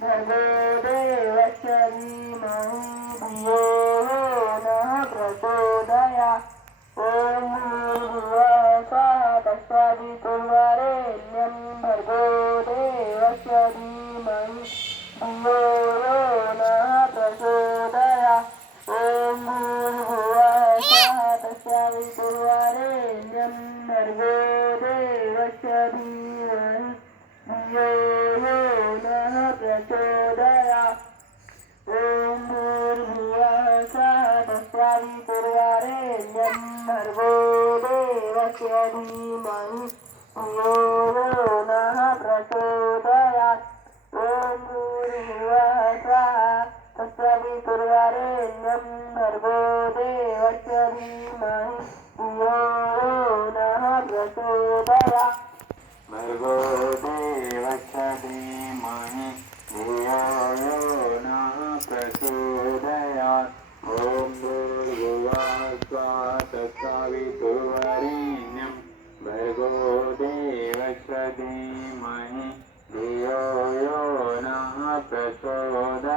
भर्गो देवस्य धीमहि धियो यो नः प्रचोदयात् ॐ भूर्भुवः स्वः तत्सवितुर्वरेण्यं भर्गो देवस्य धीमहि धियो यो नः प्रचोदयात् ॐ भूर्भुवः स्वः तत्सवितुर्वरेण्यं भर्गो देवस्य धीमहि धियो यो नः प्रचोदयात् ॐ भूर्भुवः स्वः तत्सवितुर्वरेण्यं भर्गो देवस्य धीमहि धियो यो नः प्रचोदयात् ॐ भूर्भुवः स्वः तत्सवितुर्वरेण्यं भर्गो देवस्य धीमहि धियो यो नः प्रचोदयात् भर्गो देवस्य धीमहि धियो यो नः प्रचोदयात् ॐ भूर्भुवः स्वः तत्सवितुर्वरेण्यं भर्गो देवस्य धीमहि धियो यो नः प्रचोदयात्